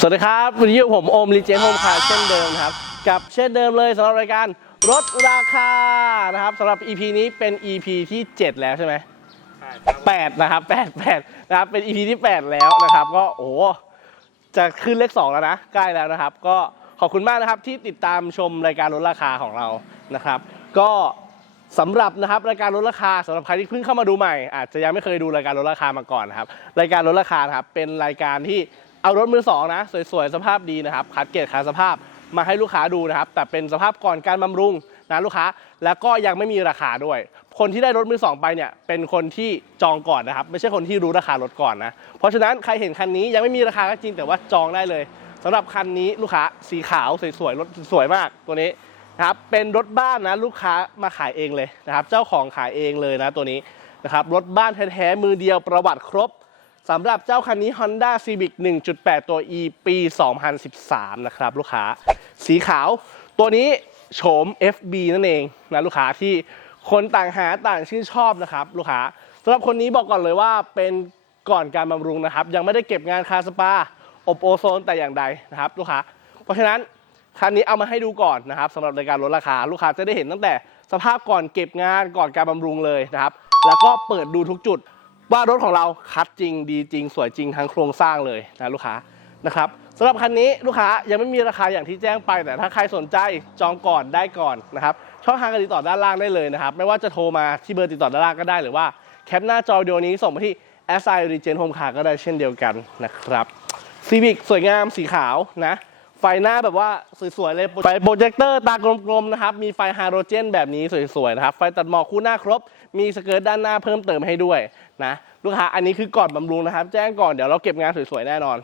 สวัสดีครับวันนี้อยู่ผมโอมลีเจนโฮมคาร์เช่นเดิมครับ กับเช่นเดิมเลยสำหรับรายการลดราคานะครับสำหรับ EP นี้เป็น EP ที่ 7 แล้วใช่ไหม8นะครับ8 8นะครับเป็น EP ที่ 8 แล้วนะครับ ก็โอ้จะขึ้นเลข 2 แล้วนะ ใกล้แล้วนะครับ ก็ขอบคุณมากนะครับที่ติดตามชมรายการลดราคาของเรานะครับ ก็สำหรับนะครับรายการลดราคาสำหรับใครที่เพิ่งเข้ามาดูใหม่ อาจจะยังไม่เคยดูรายการลดราคามาก่อนนะครับรายการลดราคาครับเป็นรายการที่ เอารถมือสองนะสวยๆสภาพดีนะครับคัดเกรดคัดสภาพมาให้ลูกค้าดูนะครับ แต่เป็นสภาพก่อนการบำรุงนะลูกค้า แล้วก็ยังไม่มีราคาด้วย คนที่ได้รถมือสองไปเนี่ยเป็นคนที่จองก่อนนะครับ ไม่ใช่คนที่รู้ราคารถก่อนนะเพราะฉะนั้นใครเห็นคันนี้ยังไม่มีราคาก็จริงแต่ว่าจองได้เลยสำหรับคันนี้ลูกค้าสีขาวสวยๆรถสวยมากตัวนี้นะครับเป็นรถบ้านนะลูกค้ามาขายเองเลยนะครับ เจ้าของขายเองเลยนะตัวนี้นะครับรถบ้านแท้ๆมือเดียวประวัติครบ สำหรับเจ้าคันนี้ Honda Civic 1.8 ตัว E ปี 2013 นะครับลูกค้า สีขาว ตัวนี้โฉม FB นั่นเองนะลูกค้าที่คนต่างหาต่างชื่นชอบนะครับลูกค้าสำหรับคนนี้บอกก่อนเลยว่าเป็นก่อนการบำรุงนะครับ ยังไม่ได้เก็บงานคาสปา อบโอโซนแต่อย่างใดนะครับลูกค้า เพราะฉะนั้นคันนี้เอามาให้ดูก่อนนะครับสำหรับรายการลดราคา ลูกค้าจะได้เห็นตั้งแต่สภาพก่อนเก็บงานก่อนการบำรุงเลยนะครับ แล้วก็เปิดดูทุกจุด ว่ารถของเราคัดจริงดีจริง สวยจริงทั้งโครงสร้างเลยนะลูกค้านะครับสำหรับคันนี้ลูกค้ายังไม่มีราคาอย่างที่แจ้งไป แต่ถ้าใครสนใจจองก่อนได้ก่อนนะครับช่องทางการติดต่อด้านล่างได้เลยนะครับ ไม่ว่าจะโทรมาที่เบอร์ติดต่อด้านล่างก็ได้หรือว่าแคปหน้าจอวิดีโอนี้ส่งมาที่ s i r e g e n Home Car ก็ได้เช่นเดียวกันนะครับซีวิกสวยงามสีขาวนะ ไฟหน้าแบบว่าสวยๆเลยไฟโปรเจคเตอร์ตากลมๆนะครับ มีไฟไฮโดรเจนแบบนี้สวยๆนะครับ ไฟตัดหมอกคู่หน้าครบ มีสเกิร์ตด้านหน้าเพิ่มเติมให้ด้วยนะลูกค้าอันนี้คือก่อนบำรุงนะครับ แจ้งก่อนเดี๋ยวเราเก็บงานสวยๆแน่นอน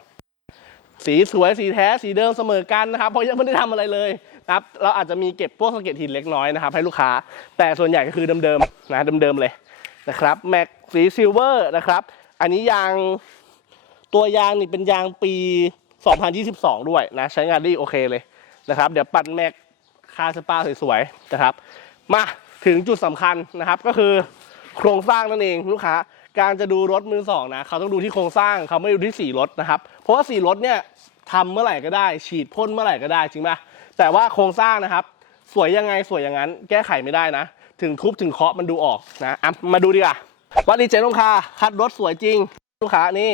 สีสวยสีแท้สีเดิมเสมอกันนะครับ เพราะยังไม่ได้ทำอะไรเลยนะครับเราอาจจะมีเก็บพวกสเก็ดหินเล็กน้อยนะครับ ให้ลูกค้า แต่ส่วนใหญ่ก็คือเดิมๆนะเดิมๆเลยนะครับแม็กสีซิลเวอร์นะครับ อันนี้ยางตัวยางนี่เป็นยางปี 2022 ด้วยนะ ใช้งานได้โอเคเลยนะครับ เดี๋ยวปัดแม็กคาสปาสวยๆนะครับ มาถึงจุดสำคัญนะครับก็คือโครงสร้างนั่นเองลูกค้า การจะดูรถมือสองนะเขาต้องดูที่โครงสร้างเขาไม่ดูที่สีรถนะครับ เพราะว่าสีรถเนี่ยทำเมื่อไหร่ก็ได้ ฉีดพ่นเมื่อไหร่ก็ได้จริงป่ะแต่ว่าโครงสร้างนะครับ สวยยังไงสวยอย่างนั้น แก้ไขไม่ได้นะ ถึงทุบถึงเคาะมันดูออกนะอะมาดูดีกว่าว่าดีเจลงคาคัดรถสวยจริง ลูกค้านี่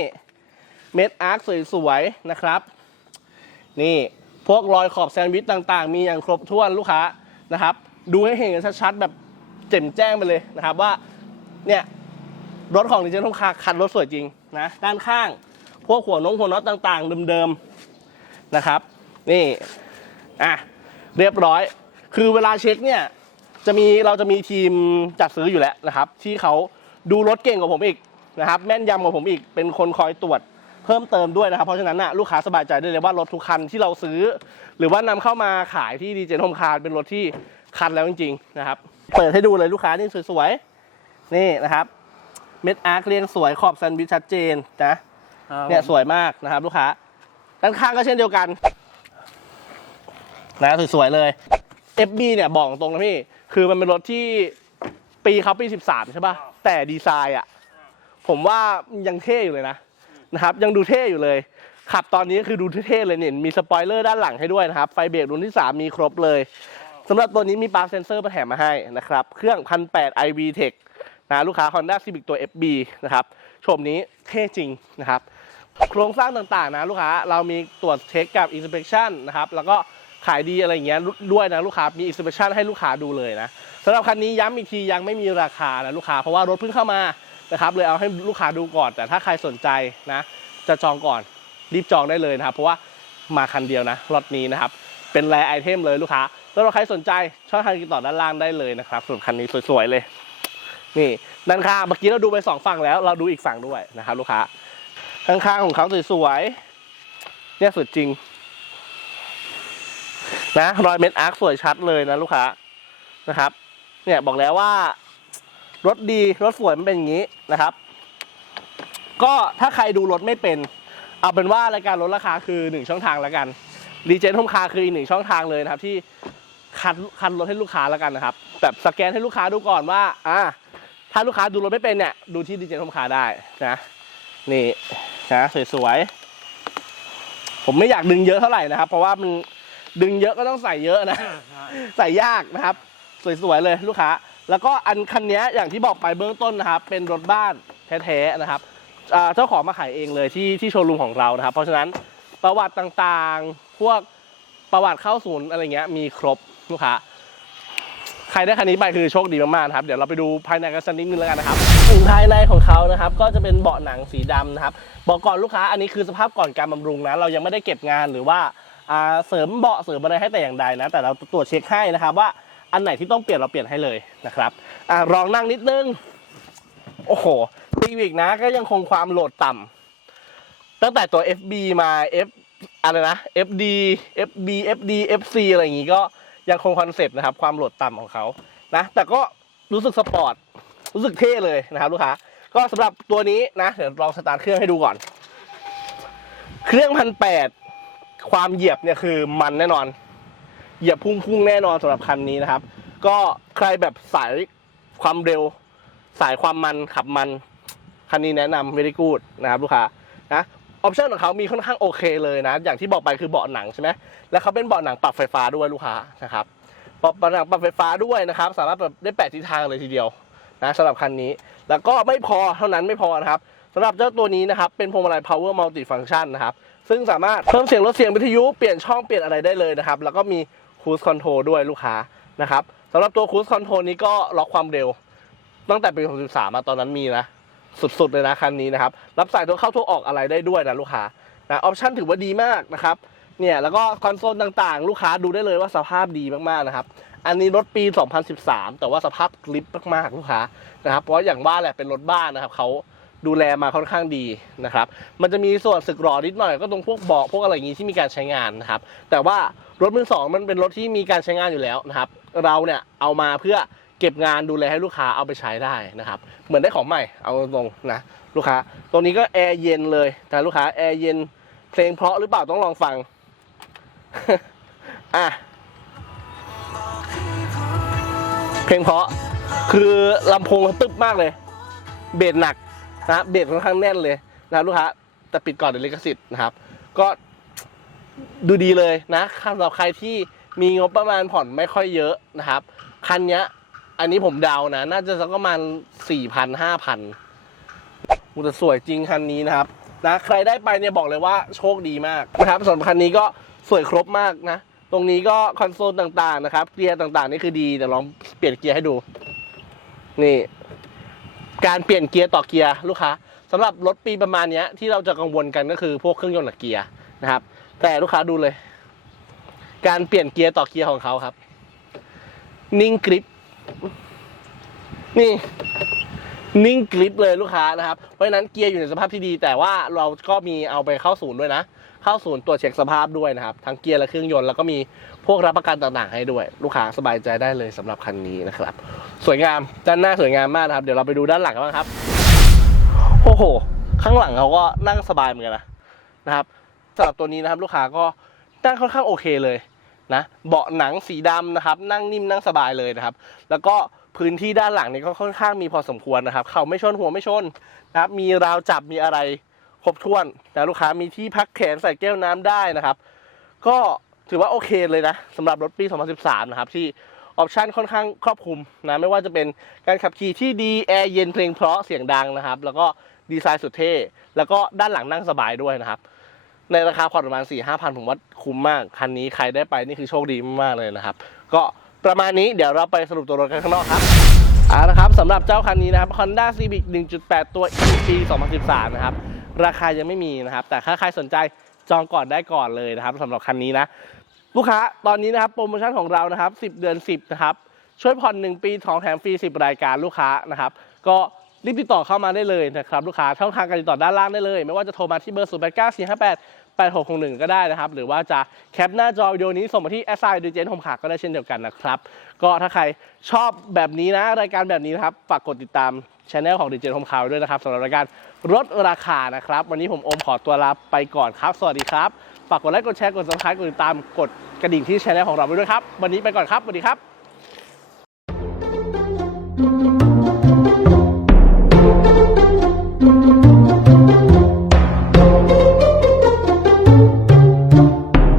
เม็ดอาร์คสวยๆนะครับ นี่พวกรอยขอบแซนด์วิชต่างๆ มีอย่างครบถ้วนลูกค้านะครับ ดูให้เห็นกันชัดๆแบบแจ่มแจ้งไปเลยนะครับว่าเนี่ยรถของดิจนทงคาคันรถสวยจริงนะด้านข้าง พวกหัวนงหัวน็อตต่างๆเดิมๆนะครับ นี่อะเรียบร้อย คือเวลาเช็คเนี่ยจะมีเราจะมีทีมจัดซื้ออยู่แล้วนะครับ ที่เขาดูรถเก่งกว่าผมอีกนะครับ แม่นยำกว่าผมอีกเป็นคนคอยตรวจ พิ่มเติมด้วยนะครับ เพราะฉะนั้นนะลูกค้าสบายใจได้เลยว่ารถทุกคันที่เราซื้อ หรือว่านำเข้ามาขายที่ดีเจนโฮมคาร์เป็นรถที่คันแล้วจริงๆนะครับ เปิดให้ดูเลยลูกค้านี่สวยๆ นี่นะครับ เม็ดอาร์คเรียงสวยขอบแซนด์วิชชัดเจนนะเนี่ยสวยมากนะครับ ลูกค้า ด้านข้างก็เช่นเดียวกัน นะสวยๆเลย FB เนี่ยบอกตรงนะพี่ คือมันเป็นรถที่ปีเขาปี 13 ใช่ป่ะ แต่ดีไซน์อะ ผมว่ายังเท่อยู่เลยนะ นะครับยังดูเท่อยู่เลย ขับตอนนี้คือดูเท่เลยเนี่ยมีสปอยเลอร์ด้านหลังให้ด้วยนะครับ ไฟเบรกรุ่นที่ 3 มีครบเลยสำหรับตัวนี้มีปาร์คเซนเซอร์มาแถมมาให้นะครับ เครื่อง 1,800 iV Tech นะลูกค้า Honda Civic ตัว FB นะครับโฉมนี้เท่จริงนะครับ โครงสร้างต่างๆนะลูกค้าเรามีตรวจเช็คกับ inspection นะครับแล้วก็ขายดีอะไรอย่างเงี้ยด้วยนะลูกค้ามี inspection ให้ลูกค้าดูเลยนะสำหรับคันนี้ย้ำอีกทียังไม่มีราคานะลูกค้าเพราะว่ารถเพิ่งเข้ามา นะครับเลยเอาให้ลูกค้าดูก่อน แต่ถ้าใครสนใจนะจะจองก่อนรีบจองได้เลยนะครับ เพราะว่ามาคันเดียวนะรถนี้นะครับเป็นแรไอเทมเลยลูกค้าแล้วเราใครสนใจช่องทางติดต่อด้านล่างได้เลยนะครับส่วนคันนี้สวยๆเลยนี่ด้านข้างเมื่อกี้เราดูไปสองฝั่งแล้ว เราดูอีกฝั่งด้วยนะครับ ลูกค้าข้างๆของเขาสวยๆเนี่ยสุดจริง นะรอยเม็ดอาร์คสวยชัดเลยนะลูกค้านะครับ เนี่ยบอกแล้วว่า รถดีรถสวยมันเป็นอย่างนี้นะครับ ก็ถ้าใครดูรถไม่เป็น เอาเป็นว่ารายการลดราคาคือหนึ่งช่องทางแล้วกันรีเจนทมคาคืออีกหนึ่งช่องทางเลยนะครับที่คัดคัดรถให้ลูกค้าแล้วกันนะครับแบบสแกนให้ลูกค้าดูก่อนว่าอ่าถ้าลูกค้าดูรถไม่เป็นเนี่ยดูที่ดีเจนทมคาได้นะนี่นะสวยๆผมไม่อยากดึงเยอะเท่าไหร่นะครับ เพราะว่ามันดึงเยอะก็ต้องใส่เยอะนะ ใส่ยากนะครับ สวยๆเลยลูกค้า แล้วก็อันคันนี้อย่างที่บอกไปเบื้องต้นนะครับ เป็นรถบ้านแท้ๆนะครับเจ้าของมาขายเองเลยที่ที่โชว์รูมของเรานะครับ เพราะฉะนั้นประวัติต่างๆ พวกประวัติเข้าศูนย์อะไรเงี้ยมีครบลูกค้าใครได้คันนี้ไปคือโชคดีมากๆนะครับ เดี๋ยวเราไปดูภายในกันสักนิดนึงแล้วกันนะครับภายในของเขานะครับ ก็จะเป็นเบาะหนังสีดำนะครับบอกก่อนลูกค้าอันนี้คือสภาพก่อนการบำรุงนะ เรายังไม่ได้เก็บงานหรือว่าเสริมเบาะเสริมอะไรให้แต่อย่างใดนะ แต่เราตรวจเช็คให้นะครับว่า อันไหนที่ต้องเปลี่ยนเราเปลี่ยนให้เลยนะครับอ่ารองนั่งนิดนึง โอ้โหซีวิกนะก็ยังคงความโหลดต่ำตั้งแต่ตัว FB มา F อะไรนะ FD FB FD FC อะไรอย่างงี้ก็ยังคงคอนเซปต์นะครับ ความโหลดต่ำของเขานะ แต่ก็รู้สึกสปอร์ต รู้สึกเท่เลยนะครับลูกค้า ก็สำหรับตัวนี้นะ เดี๋ยวลองสตาร์ทเครื่องให้ดูก่อน เครื่องพันแปดความเหยียบเนี่ยคือมันแน่นอน เหยียบพุ่งๆแน่นอนสำหรับคันนี้นะครับ ก็ใครแบบสายความเร็ว สายความมันขับมัน คันนี้แนะนำ very good นะครับลูกค้านะออปชันของเขามีค่อนข้างโอเคเลยนะ อย่างที่บอกไปคือเบาะหนังใช่ไหมแล้วเขาเป็นเบาะหนังปรับไฟฟ้าด้วยลูกค้านะครับเบาะหนังปรับไฟฟ้าด้วยนะครับ สามารถแบบได้แปดทิศทางเลยทีเดียวนะสำหรับคันนี้ แล้วก็ไม่พอเท่านั้นไม่พอนะครับสำหรับเจ้าตัวนี้นะครับ เป็นพวงมาลัย power multi function นะครับ ซึ่งสามารถเพิ่มเสียงลดเสียงวิทยุ เปลี่ยนช่องเปลี่ยนอะไรได้เลยนะครับ แล้วก็มี cruise control ด้วยลูกค้านะครับสำหรับตัว cruise control นี้ก็ล็อกความเร็ว ตั้งแต่ปี63มาตอนนั้นมีนะ สุดๆเลยนะคันนี้นะครับ รับสายโทรเข้าโทรออกอะไรได้ด้วยนะลูกค้านะออปชั่นถือว่าดีมากนะครับเนี่ยแล้วก็คอนโซลต่างๆ ลูกค้าดูได้เลยว่าสภาพดีมากๆนะครับ อันนี้รถปี 2013 แต่ว่าสภาพกริปมากๆลูกค้านะครับเพราะอย่างว่าแหละเป็นรถบ้านนะครับเขา ดูแลมาค่อนข้างดีนะครับ มันจะมีส่วนสึกหรอนิดหน่อยก็ตรงพวกเบาะพวกอะไรอย่างงี้ที่มีการใช้งานนะครับ แต่ว่ารถมือสองมันเป็นรถที่มีการใช้งานอยู่แล้วนะครับ เราเนี่ยเอามาเพื่อเก็บงานดูแลให้ลูกค้าเอาไปใช้ได้นะครับ เหมือนได้ของใหม่เอาตรงนะลูกค้า ตรงนี้ก็แอร์เย็นเลยแต่ลูกค้าแอร์เย็นเพลงเพราะหรือเปล่าต้องลองฟัง อะเพลงเพราะคือลำโพงตึ๊บมากเลย เบสหนัก นะเบสค่อนข้างแน่นเลยนะลูกค้าแต่ปิดก่อนเดี๋ยวลิขสิทธิ์นะครับ ก็ดูดีเลยนะสำหรับใครที่มีงบประมาณผ่อนไม่ค่อยเยอะนะครับ คันเนี้ยอันนี้ผมเดานะ น่าจะสักประมาณสี่พันห้าพันมันจะสวยจริงคันนี้นะครับนะใครได้ไปเนี่ยบอกเลยว่าโชคดีมากนะครับส่วนคันนี้ก็สวยครบมากนะ ตรงนี้ก็คอนโซลต่างๆนะครับเกียร์ต่างๆ นี่คือดีเดี๋ยวลองเปลี่ยนเกียร์ให้ดู นี่ การเปลี่ยนเกียร์ต่อเกียร์ลูกค้าสำหรับรถปีประมาณนี้ที่เราจะกังวลกันก็คือพวกเครื่องยนต์กับเกียร์นะครับ แต่ลูกค้าดูเลย การเปลี่ยนเกียร์ต่อเกียร์ของเขาครับ นิ่งกริปนี่นิ่งกริปเลยลูกค้านะครับ เพราะฉะนั้นเกียร์อยู่ในสภาพที่ดี แต่ว่าเราก็มีเอาไปเข้าศูนย์ด้วยนะ เข้าศูนย์ตรวจเช็คสภาพด้วยนะครับ ทั้งเกียร์และเครื่องยนต์แล้วก็มี วกรับประกันต่างๆให้ด้วย ลูกค้าสบายใจได้เลยสำหรับคันนี้นะครับ สวยงามด้านหน้าสวยงามมากนะครับ เดี๋ยวเราไปดูด้านหลังกันบ้างครับโอ้โห ข้างหลังเขาก็นั่งสบายเหมือนกันนะนะครับสำหรับตัวนี้นะครับลูกค้าก็นั่งค่อนข้างโอเคเลยนะเบาะหนังสีดำนะครับ นั่งนิ่มนั่งสบายเลยนะครับ แล้วก็พื้นที่ด้านหลังนี่ก็ค่อนข้างมีพอสมควรนะครับ เข่าไม่ชนหัวไม่ชนนะครับ มีราวจับมีอะไรครบถ้วนนะลูกค้ามีที่พักแขนใส่แก้วน้ำได้นะครับ ก็ ถือว่าโอเคเลยนะสำหรับรถปี 2013 นะครับ ที่ออปชันค่อนข้างครอบคลุมนะ ไม่ว่าจะเป็นการขับขี่ที่ดี แอร์เย็นเพลงเพราะเสียงดังนะครับ แล้วก็ดีไซน์สุดเท่ แล้วก็ด้านหลังนั่งสบายด้วยนะครับ ในราคาผ่อนประมาณ4ี่ห้าพันผมว่าคุ้มมาก คันนี้ใครได้ไปนี่คือโชคดีมากๆเลยนะครับ ก็ประมาณนี้เดี๋ยวเราไปสรุปตัวรถกันข้างนอกครับเอาละครับสำหรับเจ้าคันนี้นะครับ Honda Civic 1.8 ตัว EP 2013 นะครับ ราคายังไม่มีนะครับ แต่ถ้าใครสนใจจองก่อนได้ก่อนเลยนะครับสำหรับคันนี้นะ ลูกค้าตอนนี้นะครับโปรโมชั่นของเรานะครับ 10 เดือน 10 นะครับ ช่วยผ่อน 1 ปีของแถมฟรี 10 รายการลูกค้านะครับ ก็รีบติดต่อเข้ามาได้เลยนะครับลูกค้าช่องทางการติดต่อด้านล่างได้เลย ไม่ว่าจะโทรมาที่เบอร์ 0 8 9 4 5 8 8 6 6 1 ก็ได้นะครับ หรือว่าจะแคปหน้าจอวิดีโอนี้ส่งมาที่ s i d g e n Home ขาก็ได้เช่นเดียวกันนะครับ ก็ถ้าใครชอบแบบนี้นะ รายการแบบนี้นะครับฝากกดติดตามช anel ของ d j Home ข่าด้วยนะครับสำหรับรายการ ลดราคานะครับ วันนี้ผมโอมขอตัวลาไปก่อนครับ สวัสดีครับ ฝากกดไลค์กดแชร์กดซับสไครต์กดติดตามกดกระดิ่งที่ช่องของเราไปด้วยครับ วันนี้ไปก่อนครับสวัสดีครับ